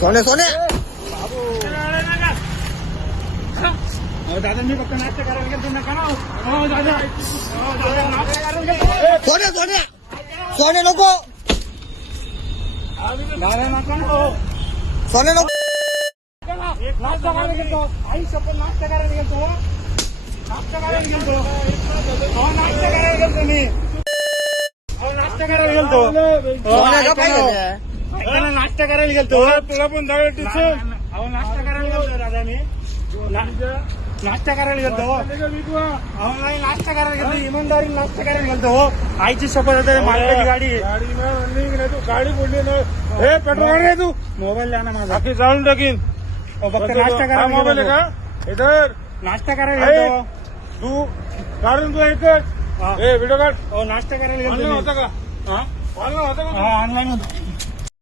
सोने सोने दादा मी फक्त नाश्ता करायला गेलो नका ना. दादा सोने सोने सोने नको दादा नका ना. सोने नको नाश्ता करायला गेलो. आई शपथ नाश्ता करायला गेलो. नाश्ता करायला गेलो. नाश्ता करायला गेलो मी. नाश्ता करायला गेलो. सोने का पाहिजे नाश्ता करायला गेलो. तुला पण जाऊया टीचर. नाश्ता करायला गेलो दादा मी. नाश्ता करायला गेलो. नाही नाश्ता करायला गेलो. इमानदारी नाश्ता करायला गेलो. आईची शपथ आहे मालकाची गाडी तू गाडी बोलली ना. हे पेट्रोल आहे तू. मोबाईल द्या ना माझा. बाकी जाऊन टाकीन. फक्त नाश्ता करायला मोबाईल का इधर नाश्ता करायला गेलो. तू काढून तू इथं व्हिडिओ काढ. नाश्ता करायला गेलो होता का? ऑनलाईन होता.